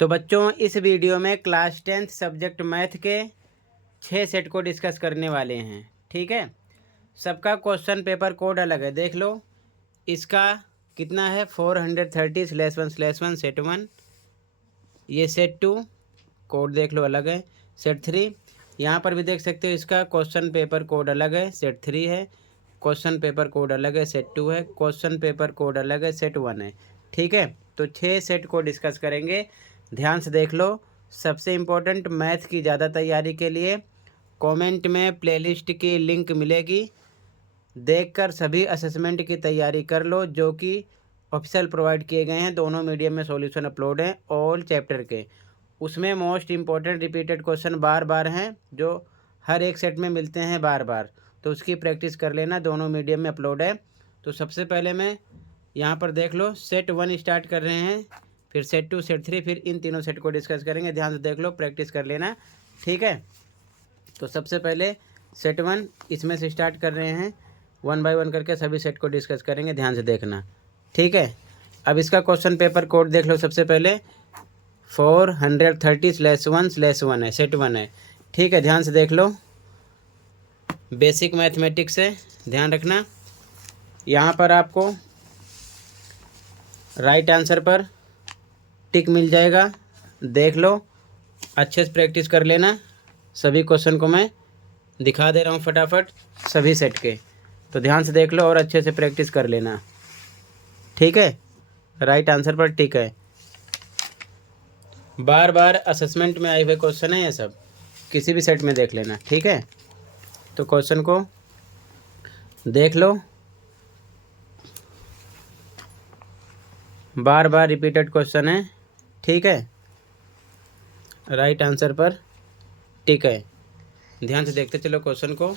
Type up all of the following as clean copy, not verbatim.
तो बच्चों इस वीडियो में क्लास 10th सब्जेक्ट मैथ के 6 सेट को डिस्कस करने वाले हैं। ठीक है, सबका क्वेश्चन पेपर कोड अलग है, देख लो। इसका कितना है 430/1/1 सेट 1, ये सेट 2 कोड देख लो अलग है। सेट 3 यहाँ पर भी देख सकते हो, इसका क्वेश्चन पेपर कोड अलग है, सेट 3 है। क्वेश्चन पेपर कोड अलग है, सेट 2 है। क्वेश्चन पेपर कोड अलग है, सेट 1 है। ठीक है, तो 6 सेट को डिस्कस करेंगे, ध्यान से देख लो। सबसे इम्पोर्टेंट, मैथ की ज़्यादा तैयारी के लिए कमेंट में प्लेलिस्ट की लिंक मिलेगी, देखकर सभी असेसमेंट की तैयारी कर लो जो कि ऑफिशियल प्रोवाइड किए गए हैं। दोनों मीडियम में सॉल्यूशन अपलोड हैं ऑल चैप्टर के। उसमें मोस्ट इम्पॉर्टेंट रिपीटेड क्वेश्चन बार बार हैं जो हर एक सेट में मिलते हैं बार बार, तो उसकी प्रैक्टिस कर लेना, दोनों मीडियम में अपलोड है। तो सबसे पहले मैं यहाँ पर देख लो, सेट 1 स्टार्ट कर रहे हैं, फिर सेट 2, सेट 3, फिर इन तीनों सेट को डिस्कस करेंगे। ध्यान से देख लो, प्रैक्टिस कर लेना। ठीक है, तो सबसे पहले सेट 1 इसमें से स्टार्ट कर रहे हैं, 1 बाय 1 करके सभी सेट को डिस्कस करेंगे, ध्यान से देखना। ठीक है, अब इसका क्वेश्चन पेपर कोड देख लो। सबसे पहले 430/1/1 है, सेट 1 है। ठीक है, ध्यान से देख लो, बेसिक मैथमेटिक्स है, ध्यान रखना। यहाँ पर आपको राइट आंसर पर टिक मिल जाएगा, देख लो, अच्छे से प्रैक्टिस कर लेना। सभी क्वेश्चन को मैं दिखा दे रहा हूँ फटाफट, सभी सेट के, तो ध्यान से देख लो और अच्छे से प्रैक्टिस कर लेना। ठीक है, राइट आंसर पर टिक है। बार बार असेसमेंट में आए हुए क्वेश्चन है ये सब, किसी भी सेट में देख लेना। ठीक है, तो क्वेश्चन को देख लो, बार बार रिपीटेड क्वेश्चन है। ठीक है, राइट आंसर पर टिक है। ध्यान से देखते चलो क्वेश्चन को।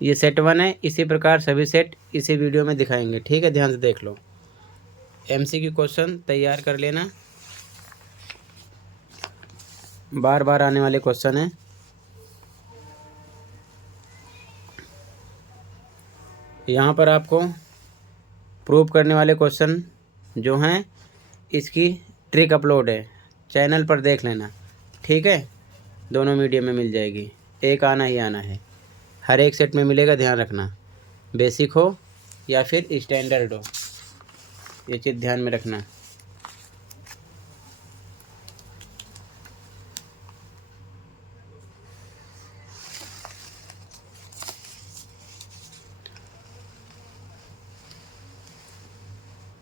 ये सेट 1 है, इसी प्रकार सभी सेट इसी वीडियो में दिखाएंगे। ठीक है, ध्यान से देख लो, एमसीक्यू क्वेश्चन तैयार कर लेना, बार बार आने वाले क्वेश्चन हैं। यहाँ पर आपको प्रूव करने वाले क्वेश्चन जो हैं, इसकी ट्रिक अपलोड है, चैनल पर देख लेना। ठीक है, दोनों मीडियम में मिल जाएगी, एक आना ही आना है, हर एक सेट में मिलेगा, ध्यान रखना। बेसिक हो या फिर स्टैंडर्ड हो, ये चीज़ ध्यान में रखना।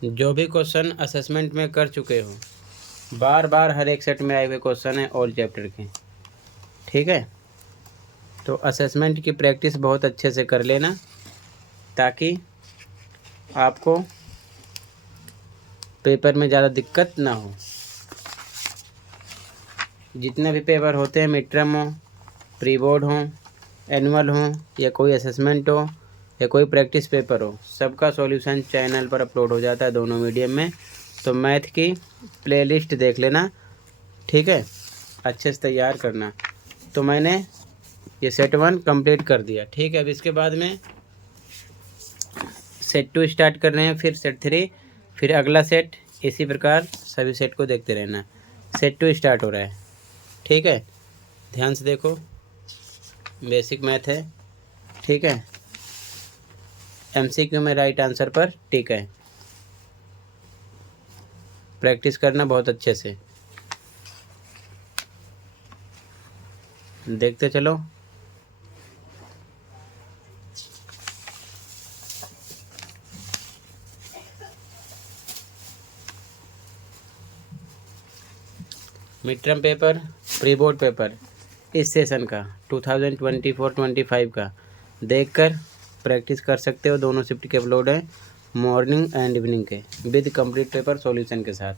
जो भी क्वेश्चन असेसमेंट में कर चुके हो, बार बार हर एक सेट में आए हुए क्वेश्चन हैं ऑल चैप्टर के। ठीक है, तो असेसमेंट की प्रैक्टिस बहुत अच्छे से कर लेना ताकि आपको पेपर में ज़्यादा दिक्कत ना हो। जितने भी पेपर होते हैं, मिड टर्म हो, प्री बोर्ड हो, एनुअल हो, या कोई असेसमेंट हो, या कोई प्रैक्टिस पेपर हो, सबका सॉल्यूशन चैनल पर अपलोड हो जाता है दोनों मीडियम में। तो मैथ की प्लेलिस्ट देख लेना। ठीक है, अच्छे से तैयार करना। तो मैंने ये सेट 1 कंप्लीट कर दिया। ठीक है, अब इसके बाद में सेट 2 स्टार्ट कर रहे हैं, फिर सेट 3, फिर अगला सेट, इसी प्रकार सभी सेट को देखते रहना। सेट 2 स्टार्ट हो रहा है। ठीक है, ध्यान से देखो, बेसिक मैथ है। ठीक है, एमसीक्यू में राइट आंसर पर टिक है, प्रैक्टिस करना बहुत अच्छे से, देखते चलो। Mid term paper, pre board paper इस सेशन का 2024-25 का देखकर प्रैक्टिस कर सकते हो। दोनों शिफ्ट के अपलोड है, मॉर्निंग एंड इवनिंग के, विद कंप्लीट पेपर सॉल्यूशन के साथ।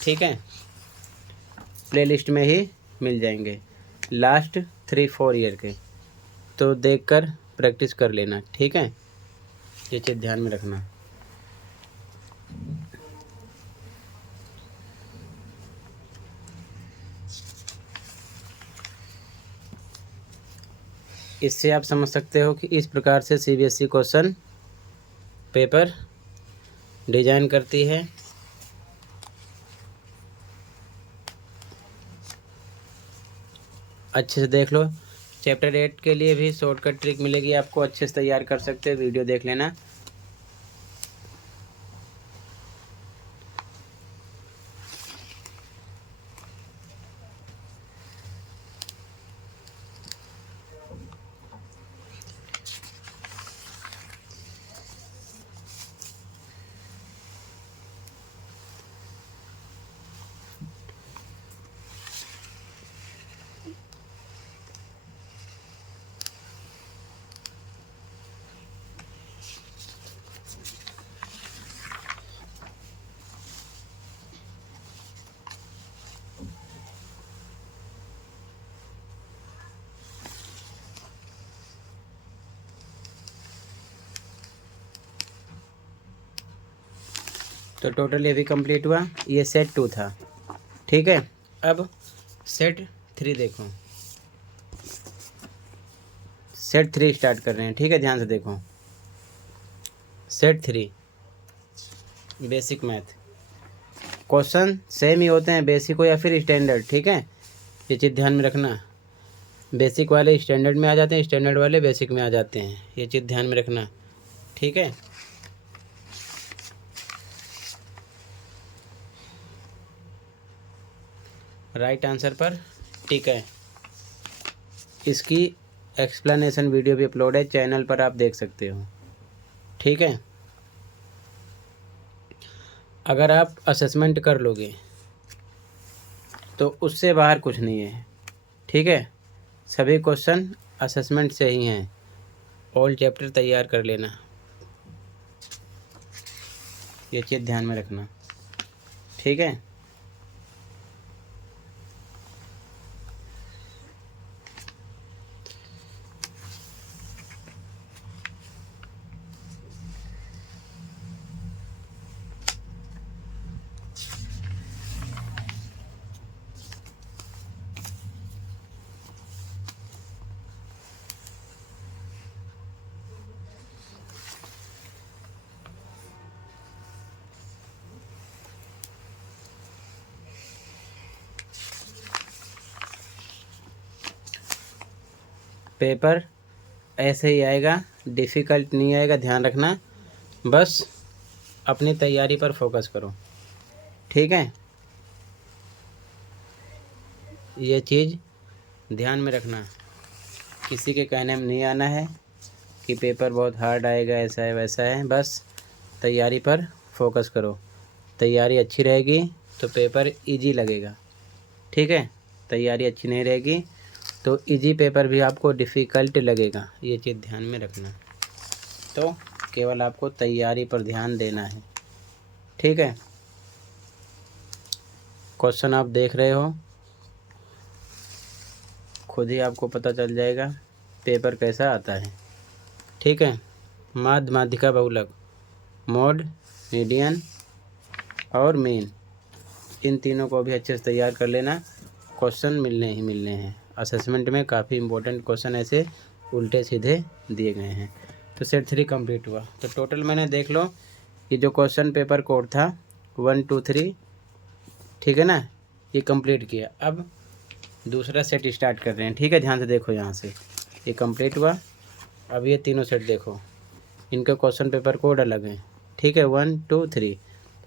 ठीक है, प्लेलिस्ट में ही मिल जाएंगे लास्ट 3-4 ईयर के, तो देखकर प्रैक्टिस कर लेना। ठीक है, ये चीज़ ध्यान में रखना। इससे आप समझ सकते हो कि इस प्रकार से सीबीएसई क्वेश्चन पेपर डिजाइन करती है। अच्छे से देख लो। चैप्टर 8 के लिए भी शॉर्टकट ट्रिक मिलेगी आपको, अच्छे से तैयार कर सकते हो, वीडियो देख लेना। तो टोटल ये भी कंप्लीट हुआ। ये सेट 2 था, ठीक है। अब सेट 3 देखो। सेट 3 स्टार्ट कर रहे हैं, ठीक है, ध्यान से देखो। Set 3 basic math. Question same ही होते हैं, बेसिक हो या फिर स्टैंडर्ड, ठीक है। ये चीज़ ध्यान में रखना। बेसिक वाले स्टैंडर्ड में आ जाते हैं, स्टैंडर्ड वाले बेसिक में आ जाते हैं, ये चीज़ ध्यान में रखना, ठीक है। राइट आंसर पर टिक है। इसकी एक्सप्लेनेशन वीडियो भी अपलोड है, चैनल पर आप देख सकते हो, ठीक है। अगर आप असेसमेंट कर लोगे तो उससे बाहर कुछ नहीं है, ठीक है। सभी क्वेश्चन असेसमेंट से ही हैं। ऑल चैप्टर तैयार कर लेना, ये चीज़ ध्यान में रखना, ठीक है। पेपर ऐसे ही आएगा, डिफ़िकल्ट नहीं आएगा, ध्यान रखना। बस अपनी तैयारी पर फोकस करो, ठीक है। ये चीज़ ध्यान में रखना, किसी के कहने में नहीं आना है कि पेपर बहुत हार्ड आएगा, ऐसा है वैसा है। बस तैयारी पर फोकस करो। तैयारी अच्छी रहेगी तो पेपर इजी लगेगा, ठीक है। तैयारी अच्छी नहीं रहेगी तो इजी पेपर भी आपको डिफ़िकल्ट लगेगा, ये चीज़ ध्यान में रखना। तो केवल आपको तैयारी पर ध्यान देना है, ठीक है। क्वेश्चन आप देख रहे हो, खुद ही आपको पता चल जाएगा पेपर कैसा आता है, ठीक है। माध्य, माध्यिका, बहुलक, मोड, मीडियन और मेन, इन तीनों को भी अच्छे से तैयार कर लेना। क्वेश्चन मिलने ही मिलने हैं। असेसमेंट में काफ़ी इंपॉर्टेंट क्वेश्चन ऐसे उल्टे सीधे दिए गए हैं। तो सेट 3 कंप्लीट हुआ। तो टोटल मैंने देख लो कि जो क्वेश्चन पेपर कोड था 1 2 3, ठीक है ना, ये कंप्लीट किया। अब दूसरा सेट स्टार्ट कर रहे हैं, ठीक है। ध्यान से देखो, यहाँ से ये कंप्लीट हुआ। अब ये तीनों सेट देखो, इनके क्वेश्चन पेपर कोड अलग हैं, ठीक है। 1 2 3,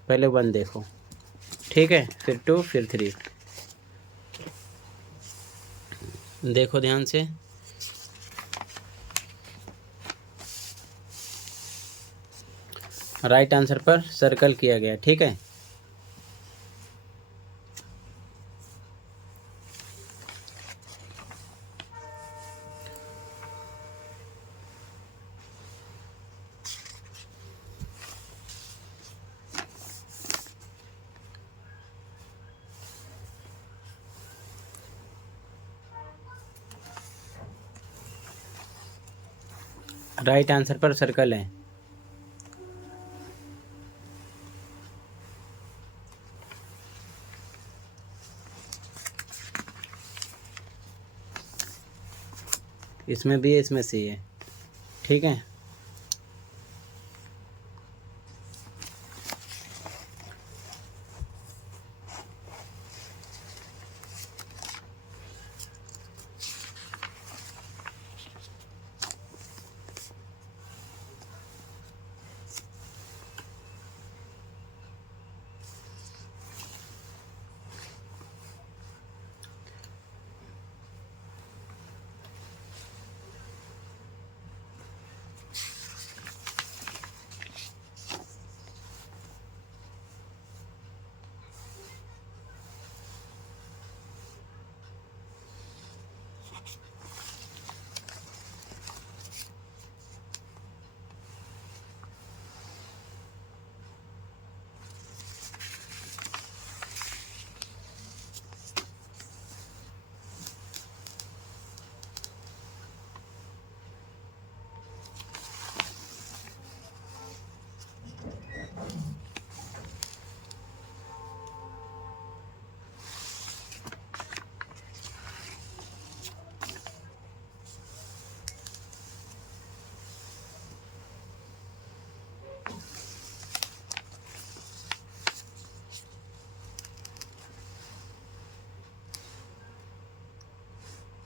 पहले 1 देखो, ठीक है, फिर 2, फिर 3 देखो ध्यान से। राइट आंसर पर सर्कल किया गया, ठीक है। राइट आंसर पर सर्कल है। इसमें बी है, इसमें सी है। ठीक है,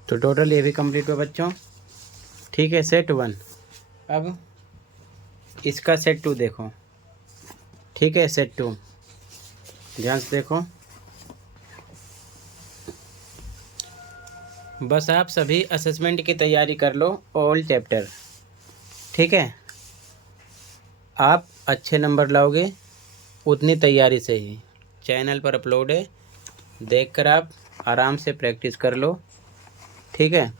तो टोटल ये भी कंप्लीट हुआ बच्चों। ठीक है, सेट 1। अब इसका सेट 2 देखो। ठीक है, सेट 2 ध्यान से देखो। बस आप सभी असेसमेंट की तैयारी कर लो, ऑल चैप्टर। ठीक है, आप अच्छे नंबर लाओगे उतनी तैयारी से ही। चैनल पर अपलोड है, देखकर आप आराम से प्रैक्टिस कर लो। ठीक है,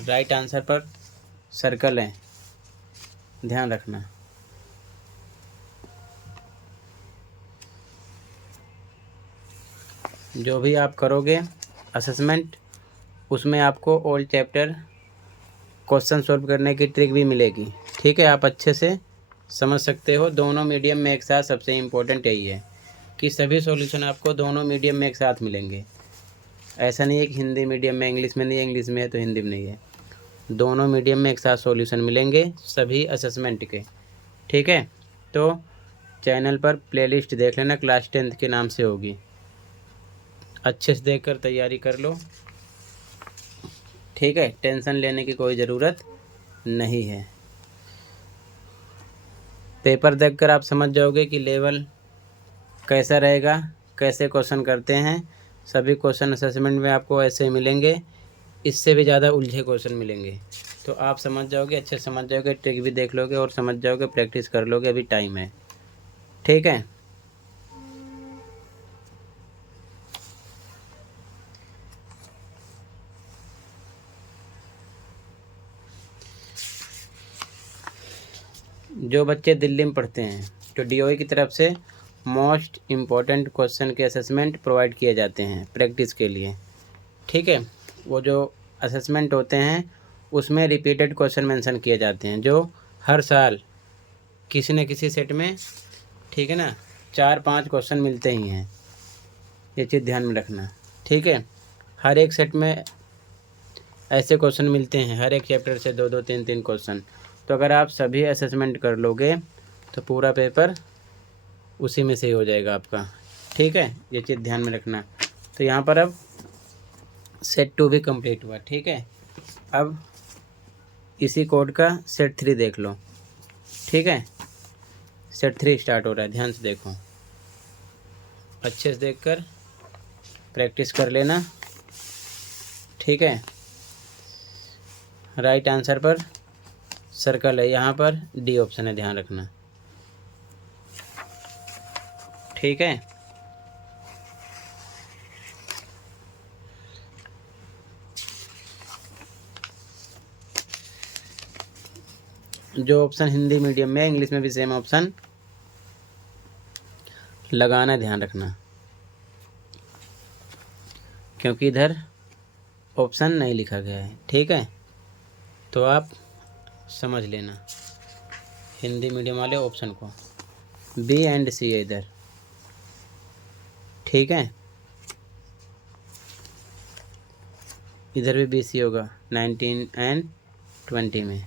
राइट आंसर पर सर्कल है, ध्यान रखना। जो भी आप करोगे असेसमेंट, उसमें आपको ऑल चैप्टर क्वेश्चन सॉल्व करने की ट्रिक भी मिलेगी। ठीक है, आप अच्छे से समझ सकते हो। दोनों मीडियम में एक साथ सबसे इम्पोर्टेंट यही है कि सभी सॉल्यूशन आपको दोनों मीडियम में एक साथ मिलेंगे। ऐसा नहीं है कि हिंदी मीडियम में इंग्लिश में नहीं है, इंग्लिश में है तो हिंदी में नहीं है। दोनों मीडियम में एक साथ सॉल्यूशन मिलेंगे सभी असेसमेंट के। ठीक है, तो चैनल पर प्लेलिस्ट देख लेना, क्लास 10th के नाम से होगी। अच्छे से देखकर तैयारी कर लो। ठीक है, टेंशन लेने की कोई ज़रूरत नहीं है। पेपर देखकर आप समझ जाओगे कि लेवल कैसा रहेगा, कैसे क्वेश्चन करते हैं। सभी क्वेश्चन असेसमेंट में आपको ऐसे मिलेंगे, इससे भी ज़्यादा उलझे क्वेश्चन मिलेंगे। तो आप समझ जाओगे, अच्छे से समझ जाओगे, ट्रिक भी देख लोगे और समझ जाओगे, प्रैक्टिस कर लोगे, अभी टाइम है। ठीक है, जो बच्चे दिल्ली में पढ़ते हैं तो DOE की तरफ से मोस्ट इम्पॉर्टेंट क्वेश्चन के असेसमेंट प्रोवाइड किए जाते हैं प्रैक्टिस के लिए। ठीक है, वो जो असेसमेंट होते हैं उसमें रिपीटेड क्वेश्चन मेंशन किए जाते हैं, जो हर साल किसी न किसी सेट में, ठीक है ना, 4-5 क्वेश्चन मिलते ही हैं। ये चीज़ ध्यान में रखना। ठीक है, हर एक सेट में ऐसे क्वेश्चन मिलते हैं, हर एक चैप्टर से 2-2 3-3 क्वेश्चन। तो अगर आप सभी असेसमेंट कर लोगे तो पूरा पेपर उसी में से ही हो जाएगा आपका। ठीक है, ये चीज़ ध्यान में रखना। तो यहाँ पर अब सेट 2 भी कंप्लीट हुआ। ठीक है, अब इसी कोड का सेट 3 देख लो। ठीक है, सेट 3 स्टार्ट हो रहा है, ध्यान से देखो, अच्छे से देखकर प्रैक्टिस कर लेना। ठीक है, राइट आंसर पर सर्कल है, यहाँ पर डी ऑप्शन है, ध्यान रखना। ठीक है, जो ऑप्शन हिंदी मीडियम में, इंग्लिश में भी सेम ऑप्शन लगाना, ध्यान रखना, क्योंकि इधर ऑप्शन नहीं लिखा गया है। ठीक है, तो आप समझ लेना हिंदी मीडियम वाले ऑप्शन को, B एंड C है इधर। ठीक है, इधर भी BC होगा 19 एंड 20 में।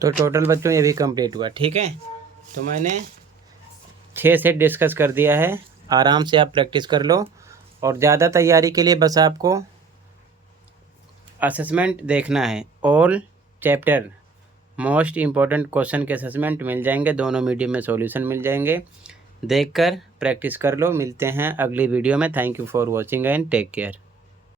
तो टोटल बच्चों ये भी कंप्लीट हुआ। ठीक है, तो मैंने 6 सेट डिस्कस कर दिया है। आराम से आप प्रैक्टिस कर लो, और ज़्यादा तैयारी के लिए बस आपको असेसमेंट देखना है। All chapter most important question के असेसमेंट मिल जाएंगे, दोनों मीडियम में सॉल्यूशन मिल जाएंगे। देखकर प्रैक्टिस कर लो। मिलते हैं अगली वीडियो में। Thank you for watching and take care.